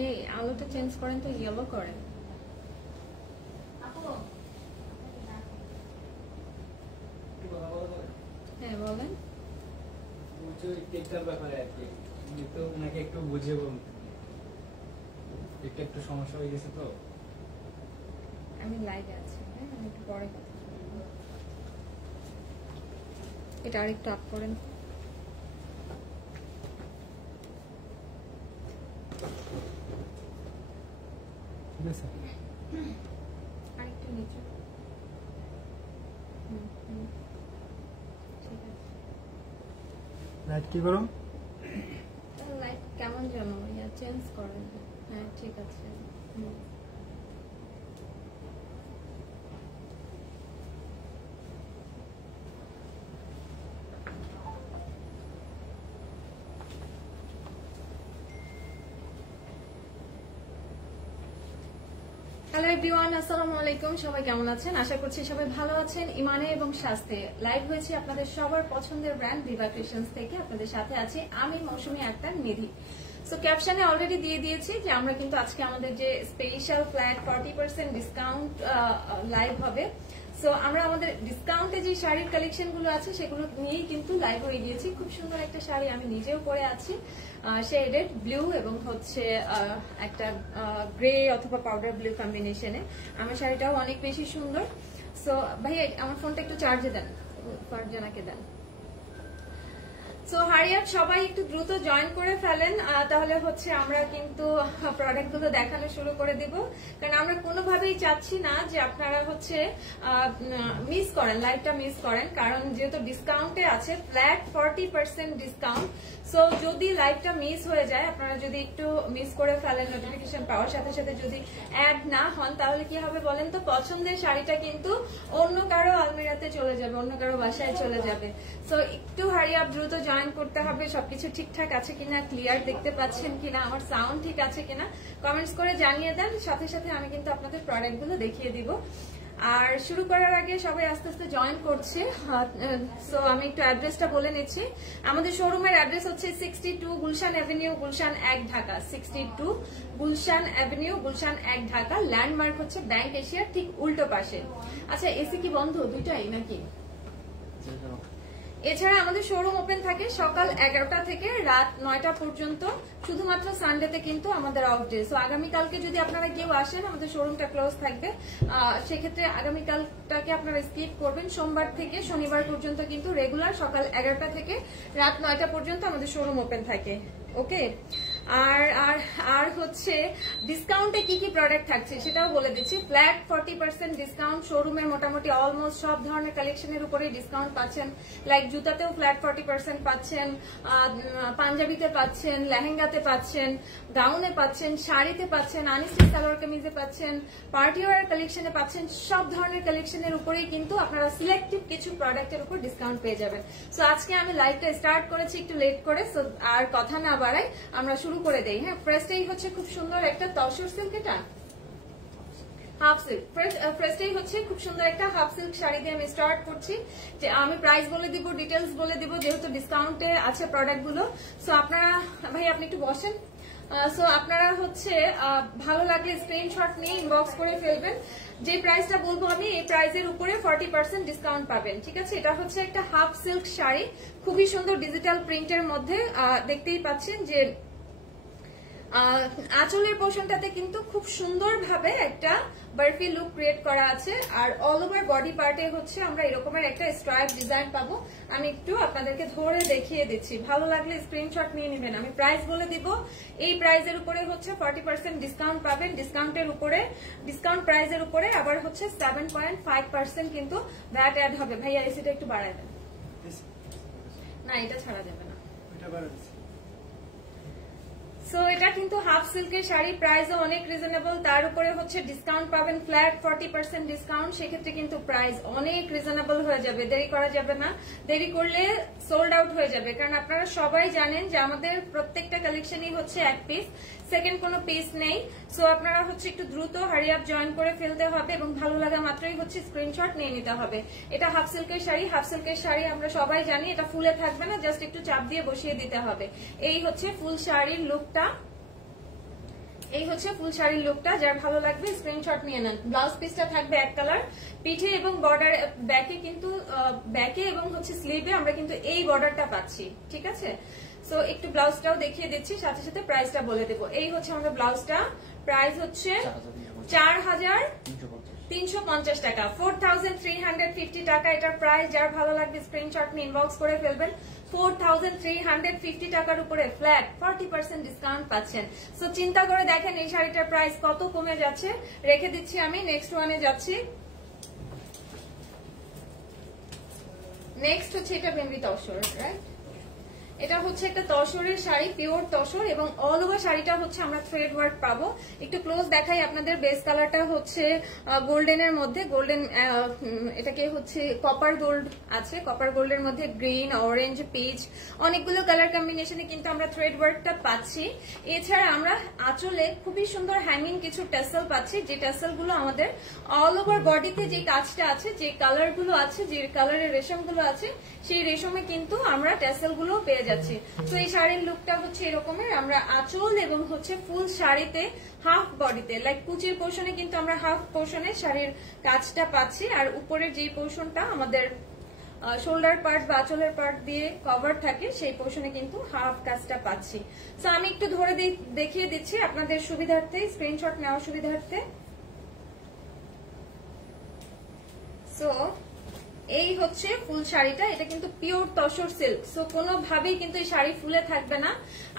এই আলোটা চেঞ্জ করেন তো, ইয়েলো করেন। হ্যাঁ বলেন। কেকটার ব্যাপারে আর কি, তো ওনাকে একটু বুঝিয়ে বলুন, একটু সমস্যা হয়ে গেছে তো। আমি লাইভে আছি, হ্যাঁ আমি একটু পরে কথা বলবো। এটা আরেকটু আপ করেন। ঠিক আছে, আরেকটু নিচে। ঠিক আছে। লাইট কি করো? লাইট কেমন যেন চেঞ্জ করেন। হ্যাঁ ঠিক আছে। হ্যালো এভরিওয়ান, আসসালামু আলাইকুম। সবাই কেমন আছেন? আশা করছি সবাই ভালো আছেন ইমানে এবং স্বাস্থ্যে। লাইভ হয়েছে আপনাদের সবার পছন্দের ব্র্যান্ড ভিভা ক্রিয়েশনস থেকে। আপনাদের সাথে আছি আমি মৌসুমী আক্তার নিধি। সো ক্যাপশনে অলরেডি দিয়ে দিয়েছি যে আমরা কিন্তু আজকে আমাদের যে স্পেশাল ফ্ল্যাট 40% ডিসকাউন্ট লাইভ হবে। সো আমরা আমাদের ডিসকাউন্টে যে শাড়ির কালেকশন গুলো আছে সেগুলো নিয়েই কিন্তু লাইভ হয়ে গিয়েছি। খুব সুন্দর একটা শাড়ি আমি নিজেও পরে আছি, শেডেড ব্লু এবং হচ্ছে একটা গ্রে অথবা পাউডার ব্লু কম্বিনেশনে। আমার শাড়িটাও অনেক বেশি সুন্দর। সো ভাই আমার ফোনটা একটু চার্জে দেন, ফারজানাকে দেন। সো হারিয়াপ সবাই একটু দ্রুত জয়েন করে ফেলেন, তাহলে হচ্ছে আমরা কিন্তু প্রোডাক্টগুলো দেখানো শুরু করে দিব। কারণ আমরা কোনোভাবেই চাচ্ছি না যে আপনারা হচ্ছে মিস করেন, লাইভটা মিস করেন। কারণ যেহেতু ডিসকাউন্টে আছে, ফ্ল্যাট 40% ডিসকাউন্ট। সো যদি লাইভটা মিস হয়ে যায়, আপনারা যদি একটু মিস করে ফেলেন, নোটিফিকেশন পাওয়ার সাথে সাথে যদি অ্যাড না হন, তাহলে কি হবে বলেন তো? পছন্দের শাড়িটা কিন্তু অন্য কারো আলমিরাতে চলে যাবে, অন্য কারো বাসায় চলে যাবে। সো একটু হারিয়াপ দ্রুত জয়েন করতে হবে। সবকিছু ঠিকঠাক আছে কিনা, ক্লিয়ার দেখতে পাচ্ছেন কিনা, আমার সাউন্ড ঠিক আছে কিনা কমেন্টস করে জানিয়ে দেন। সাথে সাথে আমি কিন্তু আপনাদের প্রোডাক্টগুলো দেখিয়ে দিব। আর শুরু করার আগে সবাই আস্তে আস্তে জয়েন করছে। সো আমি একটু অ্যাড্রেসটা বলে নিচ্ছি। আমাদের শোরুমের অ্যাড্রেস হচ্ছে 62 Gulshan Avenue, Gulshan 1 Dhaka. 62 Gulshan Avenue, Gulshan 1 Dhaka. Landmark হচ্ছে ব্যাংক এশিয়ার ঠিক উল্টো পাশে। আচ্ছা এসি কি বন্ধ দুইটাই নাকি? এছাড়া আমাদের শোরুম ওপেন থাকে সকাল 11টা থেকে রাত 9টা পর্যন্ত। শুধুমাত্র সানডেতে কিন্তু আমাদের অফ ডে। সো আগামীকালকে যদি আপনারা কেউ আসেন, আমাদের শোরুমটা ক্লোজ থাকবে। সেক্ষেত্রে আগামীকালটাকে আপনারা স্কিপ করবেন। সোমবার থেকে শনিবার পর্যন্ত কিন্তু রেগুলার সকাল 11টা থেকে রাত 9টা পর্যন্ত আমাদের শোরুম ওপেন থাকে। ওকে, আর আর আর হচ্ছে ডিসকাউন্টে কি কি প্রোডাক্ট থাকছে সেটাও বলে দিচ্ছি। Flat 40% discount. শোরুমের মোটামুটি অলমোস্ট সব ধরনের কালেকশনের উপরে ডিসকাউন্ট পাচ্ছেন। লাইক জুতাতেও ফ্ল্যাট 40% পাচ্ছেন, পাঞ্জাবিতে পাচ্ছেন, লেহেঙ্গাতে পাচ্ছেন, গাউনে পাচ্ছেন, শাড়িতে পাচ্ছেন, আনিস্টিচ সালোয়ার কামিজে পাচ্ছেন, পার্টি ওয়্যার কালেকশনে পাচ্ছেন। সব ধরনের কালেকশনের উপরেই কিন্তু আপনারা সিলেক্টিভ কিছু প্রোডাক্টের উপর ডিসকাউন্ট পেয়ে যাবেন। সো আজকে আমি লাইভটা স্টার্ট করেছি একটু লেট করে। সো আর কথা না বাড়াই আমরা শুরু করে দেই। হ্যাঁ, ফার্স্টেই হচ্ছে খুব সুন্দর একটা তসর সিল্ক, এটা হাফ সিল্ক। ফার্স্টেই হচ্ছে খুব সুন্দর একটা হাফ সিল্ক শাড়ি দিয়ে আমি স্টার্ট করছি। যে আমি প্রাইস বলে দিব, ডিটেলস বলে দিব, যেহেতু ডিসকাউন্টে আছে প্রোডাক্ট গুলো। সো আপনারা ভাই আপনি একটু বসেন। সো আপনারা হচ্ছে ভালো লাগলে স্ক্রিনশট নিয়ে ইনবক্স করে ফেলবেন। যে প্রাইসটা বলবো আমি, এই প্রাইসের উপরে 40% ডিসকাউন্ট পাবেন। ঠিক আছে, এটা হচ্ছে একটা হাফ সিল্ক শাড়ি, খুবই সুন্দর ডিজিটাল প্রিন্টের মধ্যে। দেখতেই পাচ্ছেন যে আঁচলের পোর্শনটাতে কিন্তু খুব সুন্দরভাবে একটা বার্ফি লুক ক্রিয়েট করা আছে। আর অল ওভার বডি পার্টে হচ্ছে আমরা এরকমের একটা স্ট্রাইপ ডিজাইন পাবো। আমি একটু আপনাদেরকে ধরে দেখিয়ে দিচ্ছি, ভালো লাগলে স্ক্রিনশট নিয়ে নেবেন। আমি প্রাইস বলে দিব, এই প্রাইসের উপরে হচ্ছে 40% ডিসকাউন্ট পাবেন। ডিসকাউন্টের উপরে, ডিসকাউন্ট প্রাইসের উপরে আবার হচ্ছে 7.5% কিন্তু ভ্যাট অ্যাড হবে। ভাইয়া এসিটা একটু বাড়ায় দেন না, এটা ছাড়া যাবে না। সো এটা কিন্তু হাফ সিল্কের শাড়ি, প্রাইসও অনেক রিজনেবল। তার উপরে হচ্ছে ডিসকাউন্ট পাবেন, ফ্ল্যাট 40% ডিসকাউন্ট। সেক্ষেত্রে কিন্তু প্রাইস অনেক রিজনেবল হয়ে যাবে, দেরি করা যাবে না। দেরি করলে সোল্ড আউট হয়ে যাবে। কারণ আপনারা সবাই জানেন যে আমাদের প্রত্যেকটা কালেকশনই হচ্ছে এক পিস, সেকেন্ড কোনো পিস নেই। সো আপনারা হচ্ছে একটু দ্রুত হারি আপ জয়েন করে ফেলতে হবে এবং ভালো লাগা মাত্রই হচ্ছে স্ক্রিনশট নিয়ে নিতে হবে। এটা হাফ সিল্কের শাড়ি। হাফ সিল্কের শাড়ি আমরা সবাই জানি এটা ফুলে থাকবে না, জাস্ট একটু চাপ দিয়ে বসিয়ে দিতে হবে। এই হচ্ছে ফুল শাড়ির লুকটা। এই হচ্ছে ফুল শাড়ির লুকটা, যার ভালো লাগবে স্ক্রিনশট নিয়ে নেন। ব্লাউজ পিসটা থাকবে এক কালার, পিঠে এবং বর্ডার ব্যাকে কিন্তু ব্যাকে এবং হচ্ছে স্লিভে আমরা কিন্তু এই বর্ডারটা পাচ্ছি, ঠিক আছে। সো একটু ব্লাউজটাও দেখিয়ে দিচ্ছি, সাথে সাথে প্রাইসটা বলে দেবো। এই হচ্ছে আমাদের ব্লাউজটা, প্রাইস হচ্ছে 4,350 টাকা, 4,350 টাকা এটার প্রাইস। যার ভালো লাগবে স্ক্রিনশট নিয়ে ইনবক্স করে ফেলবেন। 4,350 টাকার উপরে ফ্ল্যাট 40% ডিসকাউন্ট পাচ্ছেন। সো চিন্তা করে দেখেন এই শাড়িটার প্রাইস কত কমে যাচ্ছে। রেখে দিচ্ছি আমি, নেক্সট ওয়ানে যাচ্ছি। নেক্সট হচ্ছে এটা বেম্বি তসর, রাইট? এটা হচ্ছে একটা তসরের শাড়ি, পিওর তসর, এবং অল ওভার শাড়িটা হচ্ছে আমরা থ্রেড ওয়ার্ক পাবো। একটু ক্লোজ দেখাই আপনাদের। বেস কালারটা হচ্ছে গোল্ডেনের মধ্যে, গোল্ডেন এটাকে হচ্ছে কপার গোল্ড আছে, কপার গোল্ডের মধ্যে গ্রিন, অরেঞ্জ, পিচ, অনেকগুলো কালার কম্বিনেশনে কিন্তু আমরা থ্রেড ওয়ার্কটা পাচ্ছি। এছাড়া আমরা আঁচলে খুবই সুন্দর হ্যাঙ্গিং কিছু টেসেল পাচ্ছি, যে টেসেল গুলো আমাদের অল ওভার বডিতে যে কাজটা আছে, যে কালার গুলো আছে, যে কালারের রেশম গুলো আছে, সেই রেশমে কিন্তু আমরা টেসেল গুলো পেয়ে যাচ্ছি। তো এই শাড়ির লুকটা হচ্ছে এরকমের। আমরা আঁচল এবং হচ্ছে ফুল শাড়িতে হাফ বডিতে লাইক কুচির পোর্শনে কিন্তু আমরা হাফ পোর্শনে শাড়ির কাজটা পাচ্ছি, আর উপরের যে পোর্শনটা আমাদের শোল্ডার পার্ট বা আঁচলের পার্ট দিয়ে কভার থাকে, সেই পোর্শনে কিন্তু হাফ কাজটা পাচ্ছি। তো আমি একটু ধরে দেখিয়ে দিচ্ছি আপনাদের সুবিধার্থে, স্ক্রিনশট নেওয়ার সুবিধার্থে। সো এই হচ্ছে ফুল শাড়িটা, এটা কিন্তু পিওর তসর সিল্ক। সো কোনোভাবেই কিন্তু এই শাড়ি ফুলে থাকবে না।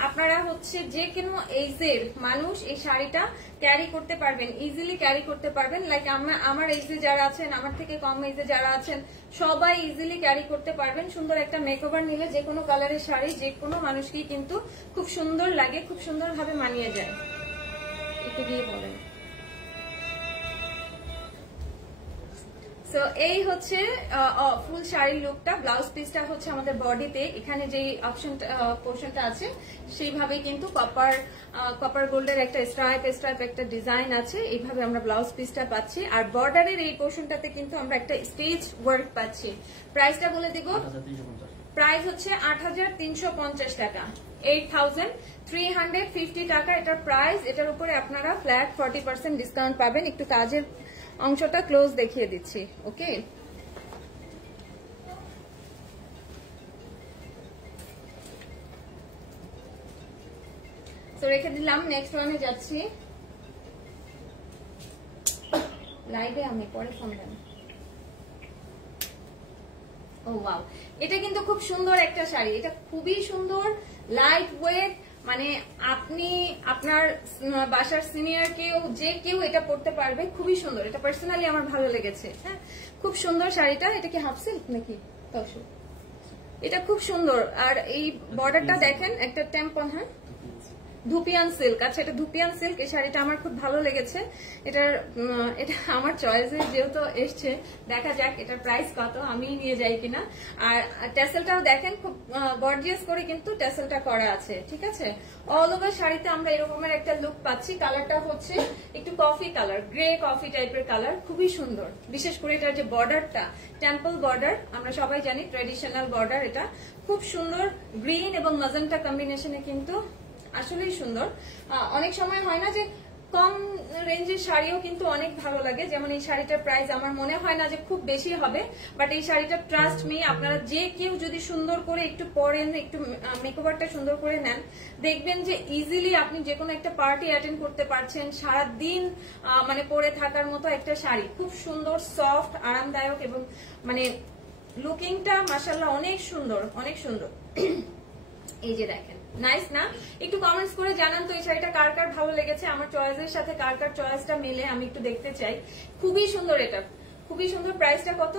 আপনারা হচ্ছে যে কোনো এজের মানুষ এই শাড়িটা ক্যারি করতে পারবেন, ইজিলি ক্যারি করতে পারবেন। লাইক আমার এজে যারা আছেন, আমার থেকে কম এজে যারা আছেন, সবাই ইজিলি ক্যারি করতে পারবেন। সুন্দর একটা মেকওভার নিলে যে কোনো কালারের শাড়ি যে কোনো মানুষকেই কিন্তু খুব সুন্দর লাগে, খুব সুন্দরভাবে মানিয়ে যায়। একটু গিয়ে বলেন। তো এই হচ্ছে ফুল শাড়ির লুকটা। ব্লাউজ পিসটা হচ্ছে আমাদের বডিতে, এখানে যে পোর্শনটা আছে সেইভাবে কিন্তু কপার গোল্ডের একটা স্ট্রাইপ একটা ডিজাইন আছে, এইভাবে আমরা ব্লাউজ পিসটা পাচ্ছি। আর বর্ডারের এই পোর্শনটাতে কিন্তু আমরা একটা স্টেজ ওয়ার্ক পাচ্ছি। প্রাইসটা বলে দিব, প্রাইস হচ্ছে 8,350 টাকা, 8,350 টাকা এটার প্রাইস। এটার উপরে আপনারা ফ্ল্যাট 40% ডিসকাউন্ট পাবেন। একটু কাজের অংশটা ক্লোজ দেখিয়ে দিচ্ছি, ওকে। তো রেখে দিলাম, নেক্সট ওয়ানে যাচ্ছি। লাইভে আমি পরে ফোন দেন। ও ওয়াও, এটা কিন্তু খুব সুন্দর একটা শাড়ি, এটা খুবই সুন্দর, লাইট ওয়েট। মানে আপনি আপনার বাসার সিনিয়র যে কেউ এটা পড়তে পারবে, খুবই সুন্দর। এটা পার্সোনালি আমার ভালো লেগেছে। হ্যাঁ, খুব সুন্দর শাড়িটা। এটা কি হাফ সিল্ক নাকি তসর? এটা খুব সুন্দর। আর এই বর্ডারটা দেখেন, একটা টেম্পল, হ্যাঁ ধুপিয়ান সিল্ক। আচ্ছা, এটা ধুপিয়ান সিল্ক। এই শাড়িটা আমার খুব ভালো লেগেছে। এটা আমার চয়েসে যেহেতু এসছে, দেখা যাক এটার প্রাইস কত, আমি নিয়ে যাই কিনা। আর টেসেলটাও দেখেন, খুব গর্জিয়াস করে কিন্তু টেসেলটা করা আছে, ঠিক আছে। অল ওভার শাড়িতে আমরা এরকমের একটা লুক পাচ্ছি। কালারটা হচ্ছে একটু কফি কালার, গ্রে কফি টাইপের কালার, খুবই সুন্দর। বিশেষ করে এটার যে বর্ডারটা, টেম্পল বর্ডার, আমরা সবাই জানি ট্রেডিশনাল বর্ডার। এটা খুব সুন্দর, গ্রিন এবং ম্যাজেন্টা কম্বিনেশনে কিন্তু আসলেই সুন্দর। অনেক সময় হয় না যে কম রেঞ্জের শাড়িও কিন্তু অনেক ভালো লাগে, যেমন এই শাড়িটার প্রাইস আমার মনে হয় না যে খুব বেশি হবে, বাট এই শাড়িটা ট্রাস্ট মি, আপনারা যে কেউ যদি সুন্দর করে একটু পরেন, একটু মেকওভারটা সুন্দর করে নেন, দেখবেন যে ইজিলি আপনি যে কোনো একটা পার্টি অ্যাটেন্ড করতে পারছেন, সারাদিন মানে পরে থাকার মতো একটা শাড়ি। খুব সুন্দর, সফট, আরামদায়ক, এবং মানে লুকিংটা মাশাআল্লাহ অনেক সুন্দর, অনেক সুন্দর। এই যে দেখেন, নাইস না? একটু কমেন্টস করে জানান তো এই শাড়িটা কার কার ভালো লেগেছে, আমার চয়েসের সাথে কার কার চয়েসটা মিলে আমি একটু দেখতে চাই। খুবই সুন্দর, এটা খুবই সুন্দর। প্রাইসটা কত?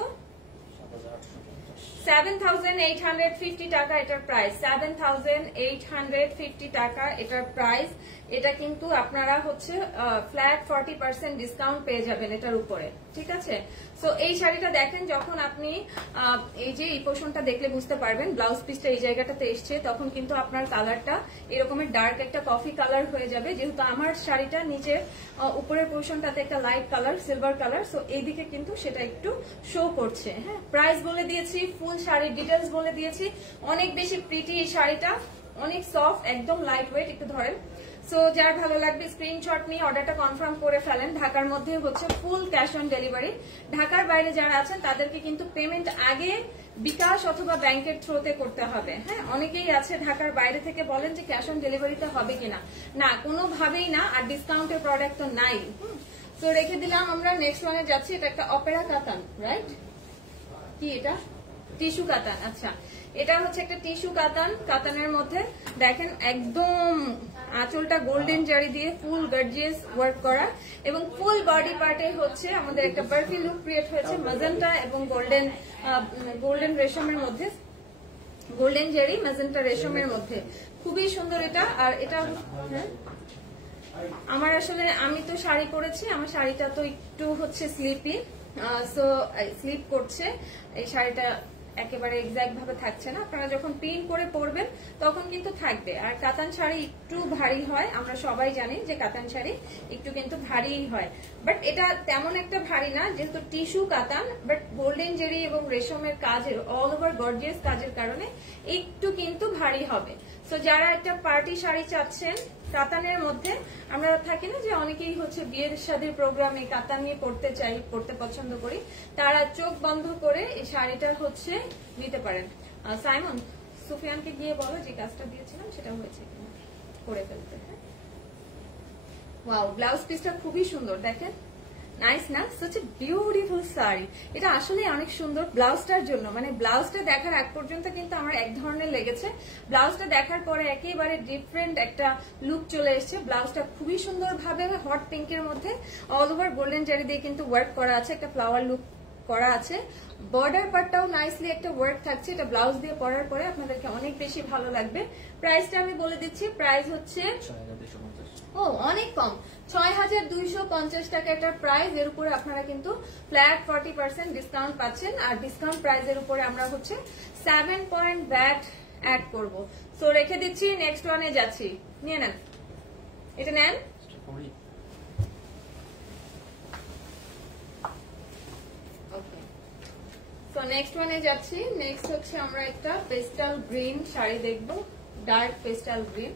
7,850 টাকা এটার প্রাইস, 7,850 টাকা এটার প্রাইস। এটা কিন্তু আপনারা হচ্ছে ফ্ল্যাট 40% ডিসকাউন্ট পেয়ে যাবেন এটার উপরে, ঠিক আছে। সো এই শাড়িটা দেখেন, যখন আপনি এই যে এই পোর্শনটা দেখলে বুঝতে পারবেন, ব্লাউজ পিসটা এই জায়গাটাতে এসছে, তখন কিন্তু আপনার কালারটা এরকমের ডার্ক একটা কফি কালার হয়ে যাবে। যেহেতু আমার শাড়িটা নিচে উপরের পোর্শনটাতে একটা light colour, silver colour, so এইদিকে কিন্তু সেটা একটু শো করছে। হ্যাঁ, প্রাইস বলে দিয়েছি, ফুল শাড়ির ডিটেলস বলে দিয়েছি। অনেক বেশি প্রিটি এই শাড়িটা, অনেক সফট, একদম লাইট ওয়েট। একটু ধরেন। সো যার ভালো লাগবে স্ক্রিনশট নিয়ে অর্ডারটা কনফার্ম করে ফেলেন। ঢাকার মধ্যে হচ্ছে ফুল ক্যাশ অন ডেলিভারি। ঢাকার বাইরে যারা আছেন তাদেরকে কিন্তু পেমেন্ট আগে বিকাশ অথবা ব্যাংকের থ্রুতে করতে হবে। হ্যাঁ, অনেকেই আছে ঢাকার বাইরে থেকে বলেন যে ক্যাশ অন ডেলিভারিতে হবে কিনা, না কোনোভাবেই না, আর ডিসকাউন্টের প্রোডাক্ট তো নাই। তো রেখে দিলাম আমরা, নেক্সট ওয়ানে যাচ্ছি। এটা একটা অপেরা কাতান, রাইট? কি এটা? টিস্যু কাতান। আচ্ছা, এটা হচ্ছে একটা টিস্যু কাতান। কাতানের মধ্যে দেখেন একদম আঁচলটা গোল্ডেন জারি দিয়ে ফুল গর্জিয়াস ওয়ার্ক করা, এবং ফুল বডি পার্টে হচ্ছে আমাদের একটা বার্ফি লুক ক্রিয়েট হয়েছে ম্যাজেন্টা এবং গোল্ডেন রেশমের মধ্যে, গোল্ডেন জারি ম্যাজেন্টা রেশমের মধ্যে। খুবই সুন্দর এটা। আর এটা আমার আসলে আমি তো শাড়ি পরেছি, আমার শাড়িটা তো একটু হচ্ছে স্লিপি, সো স্লিপ করছে। এই শাড়িটা একেবারে এক্সাক্ট ভাবে থাকছে না, আপনারা যখন পিন করে পরবেন তখন কিন্তু থাকবে। আর কাতান শাড়ি একটু ভারী হয়, আমরা সবাই জানি যে কাতান শাড়ি একটু কিন্তু ভারী হয়, বাট এটা তেমন একটা ভারী না, যেহেতু টিস্যু কাতান, বাট গোল্ডেন জেরি এবং রেশমের কাজের অল ওভার গর্জিয়াস কাজের কারণে একটু কিন্তু ভারী হবে। সো যারা একটা পার্টি শাড়ি চাচ্ছেন কাতানের মধ্যে, আমরা থাকি না যে অনেকেই হচ্ছে বিয়ের শাদীর প্রোগ্রামে কাতান নিয়ে পড়তে চাই, পড়তে পছন্দ করি, তারা চোখ বন্ধ করে এই শাড়িটা হচ্ছে নিতে পারেন। সাইমন, সুফিয়ানকে গিয়ে বলো যে কাজটা দিয়েছিলাম সেটা হয়েছে কিনা, করে ফেলতে। ওয়াও, ব্লাউজ পিসটা খুবই সুন্দর, দেখেন নাইস না? such a beautiful sari. এটা আসলে অনেক সুন্দর ব্লাউজটার জন্য, মানে ব্লাউজটা দেখার আগ পর্যন্ত কিন্তু আমার এক ধরনের লেগেছে, ব্লাউজটা দেখার পরে একেবারে ডিফারেন্ট একটা লুক চলে এসেছে। ব্লাউজটা খুবই সুন্দর ভাবে হট পিঙ্কের মধ্যে অল ওভার গোল্ডেন জারি দিয়ে কিন্তু ওয়ার্ক করা আছে, একটা ফ্লাওয়ার লুক করা আছে। বর্ডার পার্টটাও নাইসলি একটা ওয়ার্ক থাকছে, এটা ব্লাউজ দিয়ে পরার পরে আপনাদেরকে অনেক বেশি ভালো লাগবে। প্রাইসটা আমি বলে দিচ্ছি, প্রাইস হচ্ছে অনেক কম, ৬,২৫০ টাকা একটা প্রাইস। এর উপরে আপনারা কিন্তু ফ্ল্যাট 40% ডিসকাউন্ট পাচ্ছেন, আর ডিসকাউন্ট প্রাইসের উপরে আমরা হচ্ছে 7 পয়েন্ট ভ্যাট অ্যাড করবো। সো রেখে দিচ্ছি, নেক্সট ওয়ানে যাচ্ছি। নিয়ে নেন, এটা নেন। তো নেক্সট ওয়ানে যাচ্ছি। নেক্সট হচ্ছে আমরা একটা পেস্টাল গ্রিন শাড়ি দেখবো, ডার্ক পেস্টাল গ্রিন।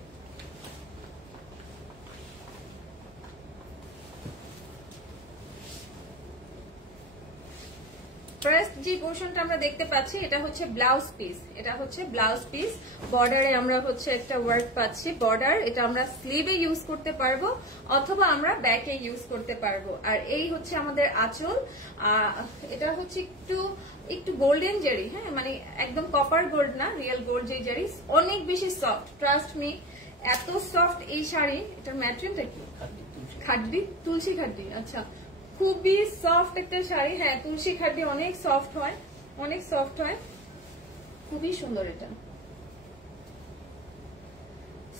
ফার্স্ট যে পোর্শনটা আমরা দেখতে পাচ্ছি এটা হচ্ছে ব্লাউজ পিস, এটা হচ্ছে ব্লাউজ পিস। বর্ডারে আমরা হচ্ছে একটা ওয়ার্ক পাচ্ছি, বর্ডার এটা আমরা স্লিভে ইউজ করতে পারবো অথবা আমরা ব্যাকে ইউজ করতে পারবো। আর এই হচ্ছে আমাদের আঁচল, এটা হচ্ছে একটু গোল্ডেন জারি, হ্যাঁ মানে একদম কপার গোল্ড না, রিয়েল গোল্ড যে জারি, অনেক বেশি সফট, ট্রাস্ট মি এত সফট এই শাড়ি। এটার ম্যাটেরিয়ালটা কি? খাড্ডি, তুলসী খাড্ডি। আচ্ছা, খুবই সফট একটা শাড়ি। হ্যাঁ, তুলসী খাড্ডি অনেক সফট হয়, অনেক সফট হয়, খুবই সুন্দর এটা।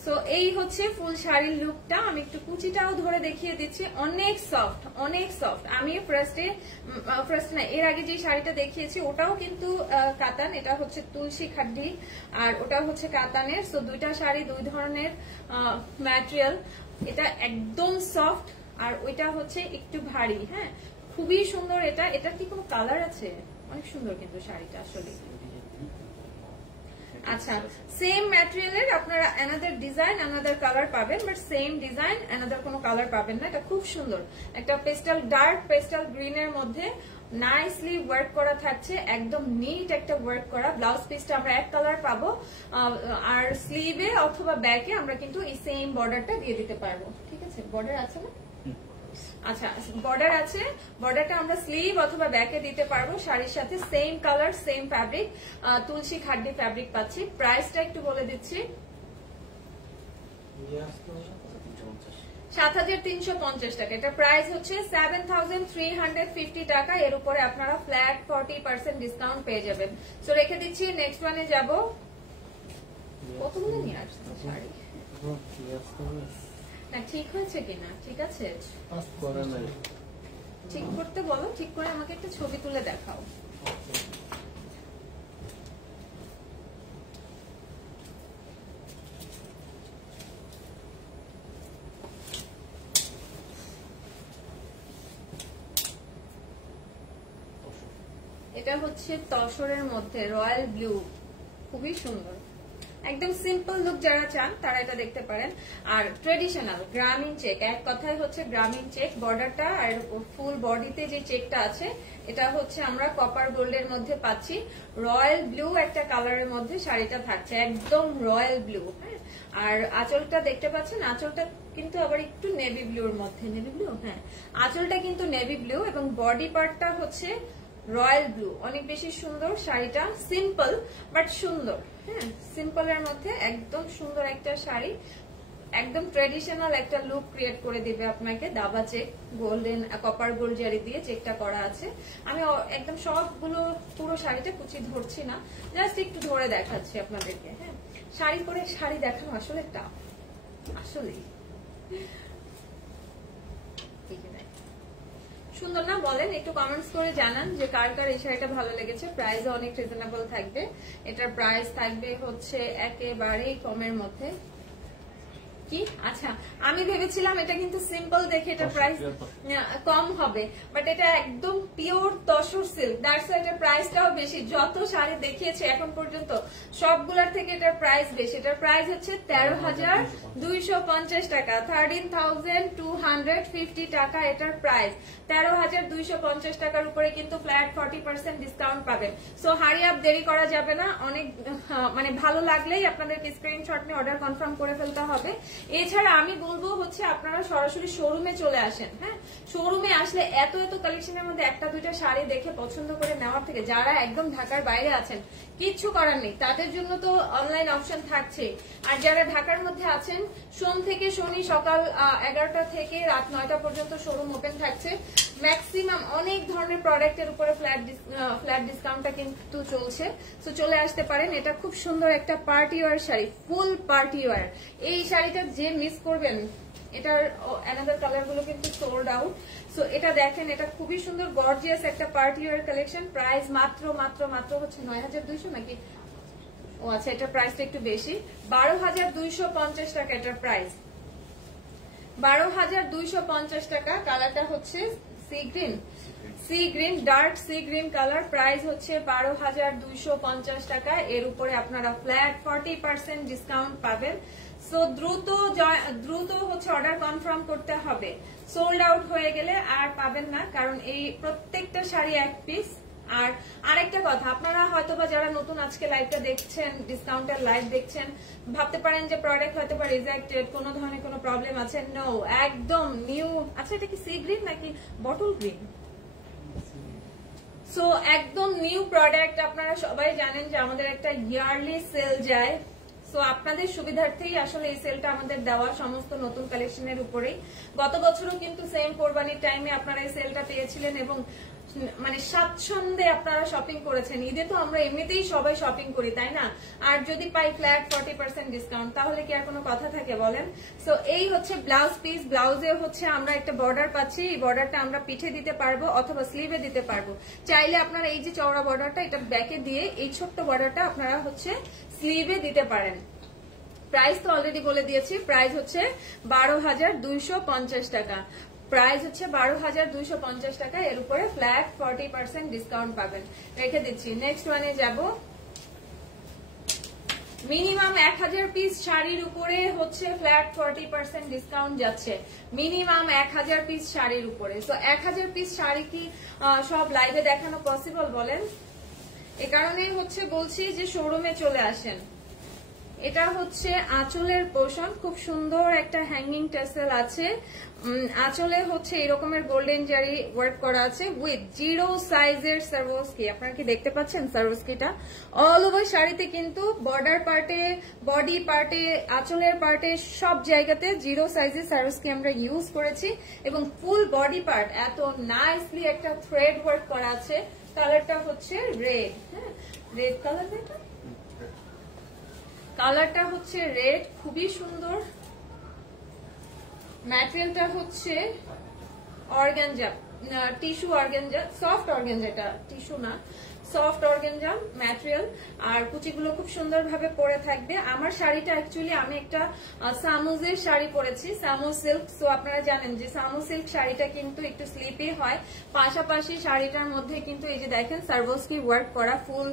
সো এই হচ্ছে ফুল শাড়ির লুকটা। আমি একটু কুচিটাও ধরে দেখিয়ে দিচ্ছি, অনেক সফট, অনেক সফট। আমি ফার্স্ট না, এর আগে যে শাড়িটা দেখিয়েছি ওটাও কিন্তু কাতান, এটা হচ্ছে তুলসী খাড্ডি আর ওটাও হচ্ছে কাতানের। সো দুইটা শাড়ি দুই ধরনের ম্যাটেরিয়াল, এটা একদম সফট আর ওইটা হচ্ছে একটু ভারী। হ্যাঁ, খুবই সুন্দর এটা। এটার কি কোনো কালার আছে? অনেক সুন্দর কিন্তু শাড়িটা আসলে। আচ্ছা, সেম ম্যাটেরিয়ালের আপনারা অ্যানাদার ডিজাইন অ্যানাদার কালার পাবেন, বাট সেম ডিজাইন অ্যানাদার কোনো কালার পাবেন না। এটা খুব সুন্দর একটা পেস্টাল, ডার্ক পেস্টাল গ্রিনের মধ্যে নাইসলি ওয়ার্ক করা থাকছে, একদম নিট একটা ওয়ার্ক করা। ব্লাউজ পিসটা আমরা এক কালার পাবো, আর স্লিভে অথবা ব্যাকে আমরা কিন্তু এই সেম বর্ডারটা দিয়ে দিতে পারবো। ঠিক আছে, বর্ডার আছে না? আচ্ছা, বর্ডার আছে, বর্ডারটা আমরা স্লিভ অথবা ব্যাকে দিতে পারবো। শাড়ির সাথে সেম কালার সেম ফ্যাব্রিক, তুলসী খাড্ডি ফ্যাব্রিক পাচ্ছি। প্রাইসটা একটু বলে দিচ্ছি, ৭,৩৫০ টাকা। এটা প্রাইস হচ্ছে 7,350 টাকা। এর উপরে আপনারা ফ্ল্যাট 40% ডিসকাউন্ট পেয়ে যাবেন। সো রেখে দিচ্ছি, নেক্সট ওয়ানে যাবো। কতগুলো নিয়ে আসছে শাড়ি? না, ঠিক হয়েছে কিনা? ঠিক আছে, ঠিক করতে বলো, ঠিক করে আমাকে একটা ছবি তুলে দেখাও। এটা হচ্ছে তসরের মধ্যে রয়্যাল ব্লু, খুবই সুন্দর। একদম সিম্পল লুক যারা চান তারা এটা দেখতে পারেন। আর ট্রেডিশনাল গ্রামীণ চেক, এক কথায় হচ্ছে গ্রামীণ চেক বর্ডারটা, আর ফুল বডিতে যে চেকটা আছে এটা হচ্ছে আমরা কপার গোল্ডের মধ্যে পাচ্ছি। রয়্যাল ব্লু একটা কালারের মধ্যে শাড়িটা থাকছে, একদম রয়্যাল ব্লু। হ্যাঁ, আর আঁচলটা দেখতে পাচ্ছেন, আঁচলটা কিন্তু আবার একটু নেভি ব্লুর মধ্যে, নেভি ব্লু, হ্যাঁ আঁচলটা কিন্তু নেভি ব্লু এবং বডি পার্টটা হচ্ছে রয়্যাল ব্লু। অনেক বেশি সুন্দর শাড়িটা, সিম্পল বাট সুন্দর। হ্যাঁ, সিম্পলের মধ্যে একদম সুন্দর একটা শাড়ি, একদম ট্রেডিশনাল একটা লুক ক্রিয়েট করে দিবে আপনাকে। দাবা চেক, গোল্ডেন কপার গোল্ড জারি দিয়ে চেকটা করা আছে। আমি একদম সবগুলো পুরো শাড়িটা কুচি ধরছি না, জাস্ট একটু ধরে দেখাচ্ছি আপনাদেরকে। হ্যাঁ, শাড়ি পরে শাড়ি দেখানো আসলে টাফ, আসলেই। সুন্দর না বলেন? একটু কমেন্টস করে জানান যে কার কার এই শাড়িটা ভালো লেগেছে। প্রাইসও অনেক রিজনেবল থাকবে, এটার প্রাইস থাকবে হচ্ছে একেবারেই কমের মধ্যে। কি আচ্ছা, আমি ভেবেছিলাম এটা কিন্তু সিম্পল দেখে এটা প্রাইস কম হবে, বাট এটা একদম pure tussar silk, that's why এটার প্রাইসটাও বেশি। যত শাড়ি দেখিয়েছে এখন পর্যন্ত সবগুলার থেকে এটার প্রাইস বেশি। এটার প্রাইস হচ্ছে 13,250 টাকা, 13,250 টাকা এটার প্রাইস। 13,250 টাকার উপরে কিন্তু ফ্ল্যাট 40% ডিসকাউন্ট পাবেন। সো হারি আপ, দেরি করা যাবে না। অনেক মানে ভালো লাগলেই আপনাদেরকে স্ক্রিনশট নিয়ে অর্ডার কনফার্ম করে ফেলতে হবে। এছাড়া আমি বলবো হচ্ছে আপনারা সরাসরি শোরুমে চলে আসেন। হ্যাঁ, শোরুমে আসলে এত এত কালেকশনের মধ্যে একটা দুইটা শাড়ি দেখে পছন্দ করে নেওয়ার থেকে, যারা একদম ঢাকার বাইরে আছেন কিচ্ছু করার নেই, তাদের জন্য তো অনলাইন অপশন থাকছে। আর যারা ঢাকার মধ্যে আছেন, সোম থেকে শনি সকাল 11টা থেকে রাত 9টা পর্যন্ত শোরুম ওপেন থাকছে। ম্যাক্সিমাম অনেক ধরনের প্রোডাক্টের উপরে ফ্ল্যাট ডিসকাউন্টটা কিন্তু চলছে। তো চলে আসতে পারেন। এটা খুব সুন্দর একটা পার্টি ওয়্যার শাড়ি, ফুল পার্টি ওয়্যার। এই শাড়িটা যে মিস করবেন, এটার অ্যানাদার কালার গুলো কিন্তু সোল্ড আউট। সো এটা দেখেন, এটা খুবই সুন্দর গর্জিয়াস একটা পার্টি ওয়্যার কালেকশন। প্রাইস মাত্র মাত্র মাত্র হচ্ছে 9,200 নাকি? ও আচ্ছা, এটার প্রাইসটা একটু বেশি, 12,250 টাকা এটার প্রাইস, 12,250 টাকা। কালারটা হচ্ছে sea green, sea green, dark sea green colour. Price হচ্ছে 12,250 টাকা। এর উপরে আপনারা ফ্ল্যাট 40% ডিসকাউন্ট পাবেন। সো দ্রুত হচ্ছে অর্ডার কনফার্ম করতে হবে। সোল্ড আউট হয়ে গেলে আর পাবেন না, কারণ এই প্রত্যেকটা শাড়ি এক পিস। আর আরেকটা কথা, আপনারা হয়তোবা যারা নতুন আজকে লাইভটা দেখছেন, ডিসকাউন্টের লাইভ দেখছেন, ভাবতে পারেন যে প্রোডাক্ট হয়তোবা রিজেক্টেড, কোনো ধরনের কোনো প্রবলেম আছে। নো, একদম নিউ। আচ্ছা, এটা কি সি গ্রিন নাকি বটল গ্রিন? সো একদম নিউ প্রোডাক্ট। আপনারা সবাই জানেন যে আমাদের একটা ইয়ারলি সেল যায়। সো আপনাদের সুবিধার্থেই আসলে এই সেলটা আমাদের দেওয়া, সমস্ত নতুন কালেকশনের উপরেই। গত বছরও কিন্তু সেম কোরবানির টাইমে আপনারা এই সেলটা পেয়েছিলেন এবং মানে স্বাচ্ছন্দ্যে আপনারা শপিং করেছেন। ঈদে তো আমরা এমনিতেই সবাই শপিং করি, তাই না? আর যদি পাই ফ্ল্যাট 40% ডিসকাউন্ট, তাহলে কি আর কোনো কথা থাকে বলেন? সো এই হচ্ছে ব্লাউজ পিস। ব্লাউজে হচ্ছে আমরা একটা বর্ডার পাচ্ছি। এই বর্ডারটা আমরা পিঠে দিতে পারবো অথবা স্লিভে দিতে পারবো। চাইলে আপনারা এই যে চওড়া বর্ডারটা, এটা ব্যাকে দিয়ে এই ছোট্ট বর্ডারটা আপনারা হচ্ছে স্লিভে দিতে পারেন। প্রাইস তো অলরেডি বলে দিয়েছি, প্রাইস হচ্ছে 12,250 টাকা। প্রাইস হচ্ছে 12,250 টাকা। এর উপরে ফ্ল্যাট 40% ডিসকাউন্ট পাবেন। রেখে দিচ্ছি। নেক্সট ওয়ানে যাব। মিনিমাম 1000 পিস শাড়ির উপরে হচ্ছে ফ্ল্যাট 40% ডিসকাউন্ট যাচ্ছে। মিনিমাম 1000 পিস শাড়ির উপরে। তো 1000 পিস শাড়ি কি সব লাইভে দেখানো পসিবল বলেন? এ কারণেই হচ্ছে বলছি যে শোরুমে চলে আসেন। এটা হচ্ছে আঁচলের পোর্শন, খুব সুন্দর একটা হ্যাঙ্গিং টেসেল আছে। আঁচলে হচ্ছে এরকমের গোল্ডেন জারি ওয়ার্ক করা আছে উইথ 0 সাইজের সার্ভোস্কি। আপনারা কি দেখতে পাচ্ছেন সার্ভোস্কিটা? অল ওভার শাড়িতে কিন্তু বর্ডার পার্টে, বডি পার্টে, আঁচলের পার্টে সব জায়গাতে 0 সাইজের সার্ভোস্কি আমরা ইউজ করেছি এবং ফুল বডি পার্ট এত নাইসলি একটা থ্রেড ওয়ার্ক করা আছে। কালারটা হচ্ছে রেড। হ্যাঁ, রেড কালার। এটা কালারটা হচ্ছে রেড, খুবই সুন্দর। ম্যাটেরিয়ালটা হচ্ছে organza, tissue organza, soft organza, এটা টিস্যু না, সফট অর্গানজা ম্যাটেরিয়াল। আর কুচিগুলো খুব সুন্দরভাবে পরে থাকবে। আমার শাড়িটা অ্যাকচুয়ালি আমি একটা সামুজের শাড়ি পরেছি, সামু সিল্ক। সো আপনারা জানেন যে সামু সিল্ক শাড়িটা কিন্তু একটু স্লিপি হয়, পাশাপাশি শাড়িটার মধ্যে কিন্তু এই যে দেখেন সার্ভোস্কি ওয়ার্ক করা, ফুল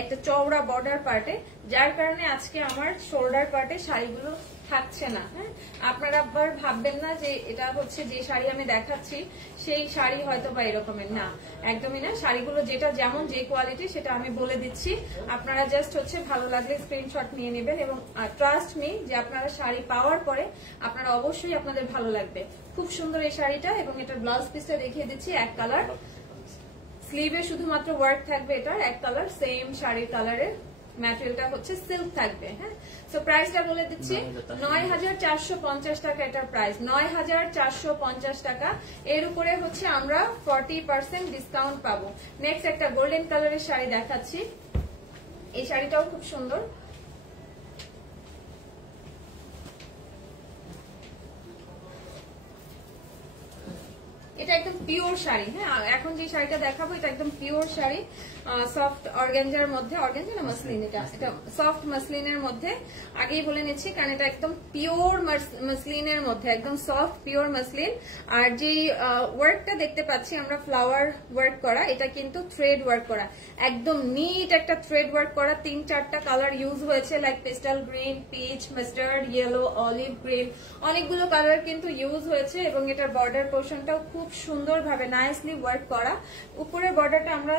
একটা চওড়া বর্ডার পার্টে, যার কারণে আজকে আমার শোল্ডার পার্টে শাড়িগুলো থাকছে না। হ্যাঁ, আপনারা আবার ভাববেন না যে এটা হচ্ছে যে শাড়ি আমি দেখাচ্ছি সেই শাড়ি হয়তো বা এরকমের, না, একদমই না। শাড়িগুলো যেটা যেমন যে কোয়ালিটি সেটা আমি বলে দিচ্ছি, আপনারা জাস্ট হচ্ছে ভালো লাগলে স্ক্রিনশট নিয়ে নেবেন এবং ট্রাস্ট মি যে আপনারা শাড়ি পাওয়ার পরে আপনারা অবশ্যই আপনাদের ভালো লাগবে। খুব সুন্দর এই শাড়িটা, এবং এটার ব্লাউজ পিসটা দেখিয়ে দিচ্ছি, এক কালার, স্লিভে শুধুমাত্র ওয়ার্ক থাকবে, এটার এক কালার, সেম শাড়ির কালারের, ম্যাটেরিয়ালটা হচ্ছে সিল্ক থাকবে। হ্যাঁ, সো প্রাইসটা বলে দিচ্ছি ৯,৪৫০ টাকা এটার প্রাইস, ৯,৪৫০ টাকা। এর উপরে হচ্ছে আমরা 40% ডিসকাউন্ট পাবো। নেক্সট একটা গোল্ডেন কালারের শাড়ি দেখাচ্ছি, এই শাড়িটাও খুব সুন্দর। এটা একদম পিওর শাড়ি। হ্যাঁ, এখন যে শাড়িটা দেখাবো এটা একদম পিওর শাড়ি, সফট অর্গানজার মধ্যে, অর্গানজা না মাসলিন, এটা সফট মাসলিনের মধ্যে। আগেই বলে নিচ্ছি কারণ এটা একদম পিওর মাসলিনের মধ্যে, একদম সফট পিওর মাসলিন। আর যে ওয়ার্কটা দেখতে পাচ্ছি আমরা ফ্লাওয়ার ওয়ার্ক করা, এটা কিন্তু থ্রেড ওয়ার্ক করা, একদম নিট একটা থ্রেড ওয়ার্ক করা। 3-4টা কালার ইউজ হয়েছে, like pastel green, peach, mustard, yellow, olive green, অনেকগুলো কালার কিন্তু ইউজ হয়েছে। এবং এটার বর্ডার পোর্শনটাও খুব সুন্দরভাবে নাইসলি ওয়ার্ক করা। উপরের বর্ডারটা আমরা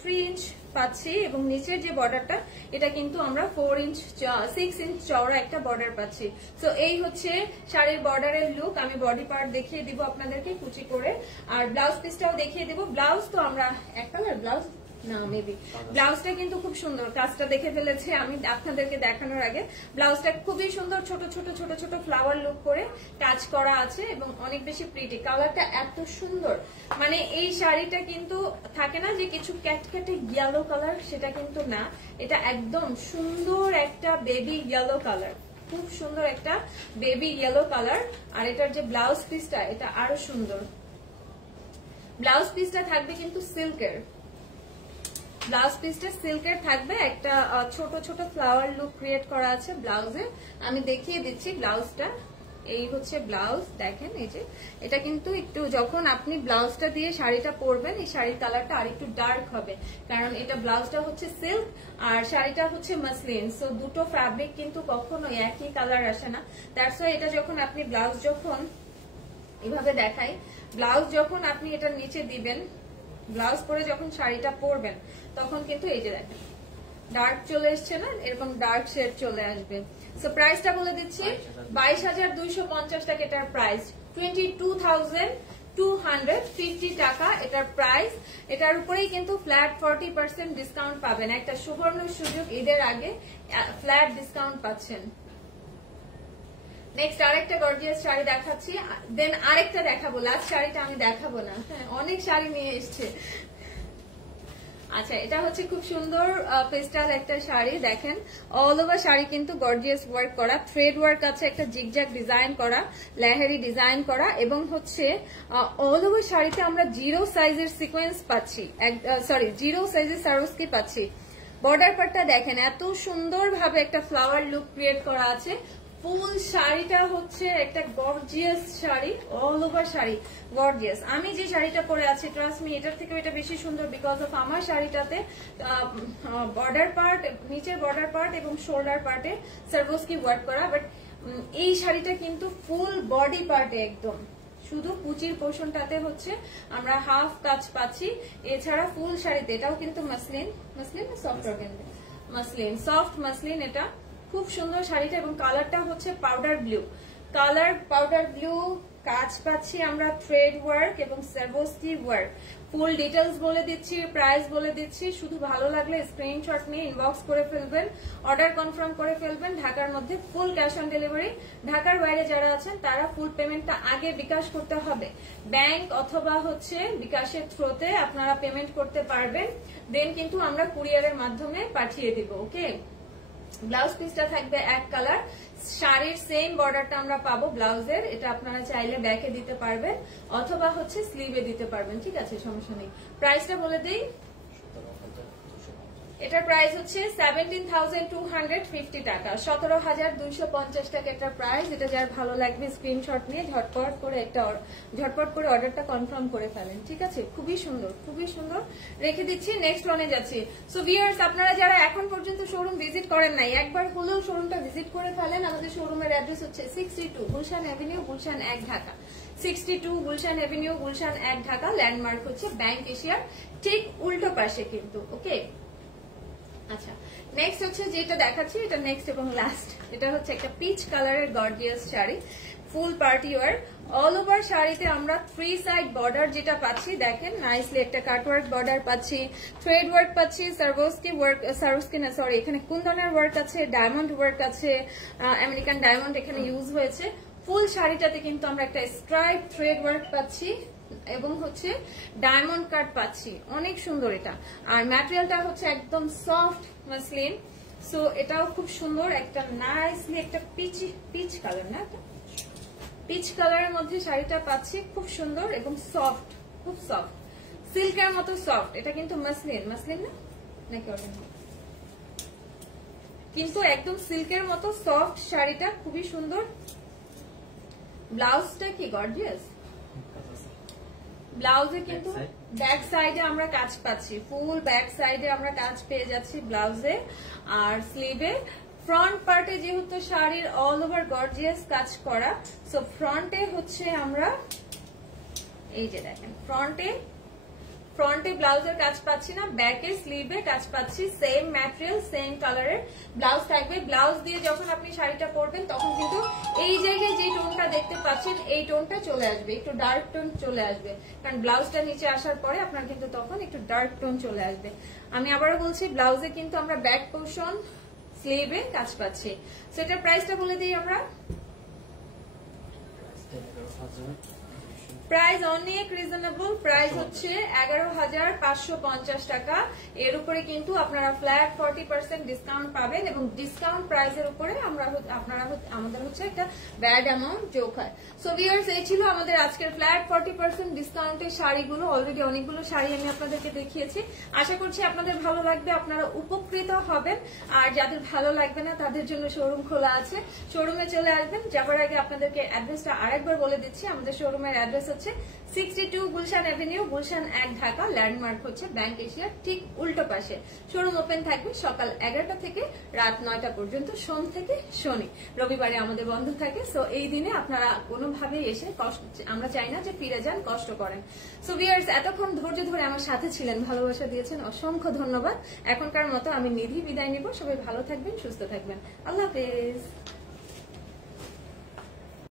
3 ইঞ্চ পাচ্ছি এবং নিচের যে বর্ডারটা এটা কিন্তু আমরা 6 ইঞ্চ চওড়া একটা বর্ডার পাচ্ছি। সো এই হচ্ছে শাড়ির বর্ডারের লুক। আমি বডি পার্ট দেখিয়ে দিব আপনাদেরকে কুচি করে, আর ব্লাউজ পিসটাও দেখিয়ে দিব। ব্লাউজ তো আমরা এক কালার ব্লাউজ না, মেবি ব্লাউজটা কিন্তু খুব সুন্দর, কাজটা দেখে ফেলেছি আমি আপনাদেরকে দেখানোর আগে। ব্লাউজটা খুবই সুন্দর, ছোট ছোট ছোট ছোট ফ্লাওয়ার লুক করে কাজ করা আছে এবং অনেক বেশি প্রিটি। কালারটা এত সুন্দর, মানে এই শাড়িটা কিন্তু থাকে না যে কিছু ক্যাটক্যাটে ইয়েলো কালার, সেটা কিন্তু না, এটা একদম সুন্দর একটা বেবি ইয়েলো কালার, খুব সুন্দর একটা বেবি ইয়েলো কালার। আর এটার যে ব্লাউজ পিসটা এটা আরো সুন্দর। ব্লাউজ পিসটা থাকবে কিন্তু সিল্কের, ব্লাউজ পিসটা সিল্কের থাকবে, একটা ছোট ছোট ফ্লাওয়ার লুক ক্রিয়েট করা আছে ব্লাউজে। আমি দেখিয়ে দিচ্ছি ব্লাউজটা, এই হচ্ছে ব্লাউজ, দেখেন এই যে এটা কিন্তু একটু যখন আপনি ব্লাউজটা দিয়ে শাড়িটা পরবেন এই শাড়ির কালারটা আর একটু ডার্ক হবে, কারণ এটা ব্লাউজটা হচ্ছে সিল্ক আর শাড়িটা হচ্ছে মাসলিন। সো দুটো ফ্যাব্রিক কিন্তু কখনো একই কালার আসে না। দ্যাটস ওয়াই এটা যখন আপনি ব্লাউজ যখন এভাবে দেখাই, ব্লাউজ যখন আপনি এটার নিচে দিবেন, ব্লাউজ পরে যখন শাড়িটা পরবেন তখন কিন্তু এই যে দেখেন ডার্ক চলে এসছে না, এরকম ডার্ক শেড চলে আসবে। সো প্রাইসটা বলে দিচ্ছি 22,250 টাকা এটার প্রাইস, 22,250 টাকা এটার প্রাইস। এটার উপরেই কিন্তু ফ্ল্যাট 40% ডিসকাউন্ট পাবেন, একটা সুবর্ণ সুযোগ, ঈদের আগে ফ্ল্যাট ডিসকাউন্ট পাচ্ছেন। নেক্সট আরেকটা গর্জিয়াস শাড়ি দেখাচ্ছি, দেন আরেকটা দেখাবো, লাস্ট শাড়িটা আমি দেখাবো না, হ্যাঁ অনেক শাড়ি নিয়ে এসছে। আচ্ছা, এটা হচ্ছে খুব সুন্দর পেস্টাল একটা শাড়ি, দেখেন অল ওভার শাড়ি কিন্তু গর্জিয়াস ওয়ার্ক করা, থ্রেড ওয়ার্ক আছে, একটা জিগজ্যাগ ডিজাইন করা, লেহেরি ডিজাইন করা, এবং হচ্ছে অল ওভার শাড়িতে আমরা 0 সাইজের সিকোয়েন্স পাচ্ছি, সরি 0 সাইজের সারোস্কি পাচ্ছি। বর্ডার পার্টটা দেখেন এত সুন্দর ভাবে একটা ফ্লাওয়ার লুক ক্রিয়েট করা আছে। ফুল শাড়িটা হচ্ছে একটা gorgeous sari, all over sari gorgeous. আমি যে শাড়িটা পরে আছি ট্রাস্ট মি এটার থেকে এটা বেশি সুন্দর, বিকজ অফ আমার শাড়িটাতে বর্ডার পার্ট, নিচের বর্ডার পার্ট এবং শোল্ডার পার্টে সার্ভোস্কি ওয়ার্ক করা। বাট এই শাড়িটা কিন্তু ফুল বডি পার্টে একদম, শুধু কুচির পোর্শনটাতে হচ্ছে আমরা হাফ কাজ পাচ্ছি, এছাড়া ফুল শাড়িতে এটাও কিন্তু মাসলিন, মাসলিন না soft organza, muslin, soft muslin, এটা খুব সুন্দর শাড়িটা। এবং কালারটা হচ্ছে powder blue colour, powder blue কাজ পাচ্ছি আমরা, থ্রেড ওয়ার্ক এবং সার্ভোস্কি ওয়ার্ক। ফুল ডিটেলস বলে দিচ্ছি, প্রাইস বলে দিচ্ছি, শুধু ভালো লাগলে স্ক্রিনশট নিয়ে ইনবক্স করে ফেলবেন, অর্ডার কনফার্ম করে ফেলবেন। ঢাকার মধ্যে ফুল ক্যাশ অন ডেলিভারি, ঢাকার বাইরে যারা আছেন তারা ফুল পেমেন্টটা আগে বিকাশ করতে হবে, ব্যাংক অথবা হচ্ছে বিকাশের থ্রুতে আপনারা পেমেন্ট করতে পারবেন, দেন কিন্তু আমরা কুরিয়ারের মাধ্যমে পাঠিয়ে দিব। ওকে, ব্লাউজ পিসটা থাকবে এক কালার, শাড়ির সেম বর্ডারটা আমরা পাবো ব্লাউজের। এটা আপনারা চাইলে ব্যাকে দিতে পারবেন অথবা হচ্ছে স্লিভে দিতে পারবেন, ঠিক আছে, সমস্যা নেই। প্রাইসটা বলে দেই, এটার প্রাইস হচ্ছে 17,250 টাকা, 17,250 টাকা এটার প্রাইস। এটা যার ভালো লাগবে স্ক্রিনশট নিয়ে ঝটপট করে অর্ডারটা কনফার্ম করে ফেলেন, ঠিক আছে। খুবই সুন্দর, খুবই সুন্দর, রেখে দিচ্ছি। নেক্সট ওয়ানে যাচ্ছি। সো ভিউয়ার্স, আপনারা যারা এখন পর্যন্ত শোরুম ভিজিট করেন নাই, একবার হলেও শোরুমটা ভিজিট করে ফেলেন। আমাদের শোরুমের অ্যাড্রেস হচ্ছে 62 Gulshan Avenue, Gulshan 1 Dhaka. 62 Gulshan Avenue, Gulshan 1 Dhaka. Landmark হচ্ছে ব্যাংক এশিয়ার ঠিক উল্টো পাশে কিন্তু, ওকে। আচ্ছা, নেক্সট হচ্ছে যেটা দেখাচ্ছি, এটা নেক্সট এবং লাস্ট। এটা হচ্ছে একটা পিচ কালারের গর্জিয়াস শাড়ি, ফুল পার্টি ওয়ার। অল ওভার শাড়িতে আমরা 3 সাইড বর্ডার যেটা পাচ্ছি, দেখেন নাইসলি একটা কাটওয়ার্ক বর্ডার পাচ্ছি, থ্রেড ওয়ার্ক পাচ্ছি, এখানে কুন্দনের ওয়ার্ক আছে, ডায়মন্ড ওয়ার্ক আছে, আমেরিকান ডায়মন্ড এখানে ইউজ হয়েছে। ফুল শাড়িটাতে কিন্তু আমরা একটা স্ট্রাইপ থ্রেড ওয়ার্ক পাচ্ছি এবং হচ্ছে ডায়মন্ড কাট পাচ্ছি, অনেক সুন্দর এটা। আর ম্যাটেরিয়ালটা হচ্ছে একদম সফট মাসলিন, সো এটাও খুব সুন্দর। একটা নাইসলি একটা পিচ কালার, না পিচ কালারের মধ্যে শাড়িটা পাচ্ছি, খুব সুন্দর এবং সফট, খুব সফট, সিল্কের মতো সফট। এটা কিন্তু মাসলিন না নাকি কিন্তু একদম সিল্কের মতো সফট শাড়িটা, খুবই সুন্দর। ব্লাউজটা কি গর্জিয়াস, ব্লাউজে কিন্তু ব্যাক সাইডে আমরা কাজ পাচ্ছি, ফুল ব্যাক সাইডে আমরা কাজ পেয়ে যাচ্ছি ব্লাউজে আর স্লিভে। ফ্রন্ট পার্টে যেহেতু শাড়ির অল ওভার গর্জিয়াস কাজ করা, সো ফ্রন্টে হচ্ছে আমরা এই যে দেখেন ফ্রন্টে ব্লাউজের কাজ পাচ্ছি না, ব্যাকে স্লিভে কাজ পাচ্ছি, সেম ম্যাটেরিয়াল সেম কালারের ব্লাউজ থাকবে। ব্লাউজ দিয়ে যখন আপনি শাড়িটা পরবেন তখন কিন্তু এই জায়গায় যে টোনটা দেখতে পাচ্ছেন এই টোনটা চলে আসবে, একটু ডার্ক টোন চলে আসবে, কারণ ব্লাউজটা নিচে আসার পরে আপনার কিন্তু তখন একটু ডার্ক টোন চলে আসবে। আমি আবারও বলছি, ব্লাউজে কিন্তু আমরা ব্যাক পোর্শন স্লিভে কাজ পাচ্ছি। সেটার প্রাইসটা বলে দিই আমরা, প্রাইস অনেক রিজনেবল, প্রাইস হচ্ছে 11,550 টাকা। এর উপরে কিন্তু আপনারা ফ্ল্যাট 40% ডিসকাউন্ট পাবেন এবং ডিসকাউন্ট প্রাইসের উপরে আমাদের হচ্ছে একটা ব্যাড অ্যামাউন্ট যোগ হয়। সো ভিউয়ার্স, এই ছিল আমাদের আজকের ফ্ল্যাট 40% ডিসকাউন্টের শাড়িগুলো। অলরেডি অনেকগুলো শাড়ি আমি আপনাদেরকে দেখিয়েছি, আশা করছি আপনাদের ভালো লাগবে, আপনারা উপকৃত হবেন। আর যাদের ভালো লাগবে না তাদের জন্য শোরুম খোলা আছে, শোরুমে চলে আসবেন। যাবার আগে আপনাদেরকে অ্যাড্রেসটা আরেকবার বলে দিচ্ছি। আমাদের শোরুমের অ্যাড্রেস হচ্ছে 62 গুলশান এভিনিউ, গুলশান 1 ঢাকা। ল্যান্ডমার্ক হচ্ছে ব্যাংক এশিয়ার ঠিক উল্টো পাশে। শোরুম ওপেন থাকবে সকাল 11টা থেকে রাত 9টা পর্যন্ত, সোম থেকে শনি। রবিবারে আমাদের বন্ধ থাকে। সো এই দিনে আপনারা কোনোভাবেই এসে আমরা চাই না যে ফিরে যান, কষ্ট করেন। সো ভিউয়ার্স, এতক্ষণ ধৈর্য ধরে আমার সাথে ছিলেন, ভালোবাসা দিয়েছেন, অসংখ্য ধন্যবাদ। এখনকার মতো আমি নিধি বিদায় নিব। সবাই ভালো থাকবেন, সুস্থ থাকবেন, আল্লাহ হাফেজ।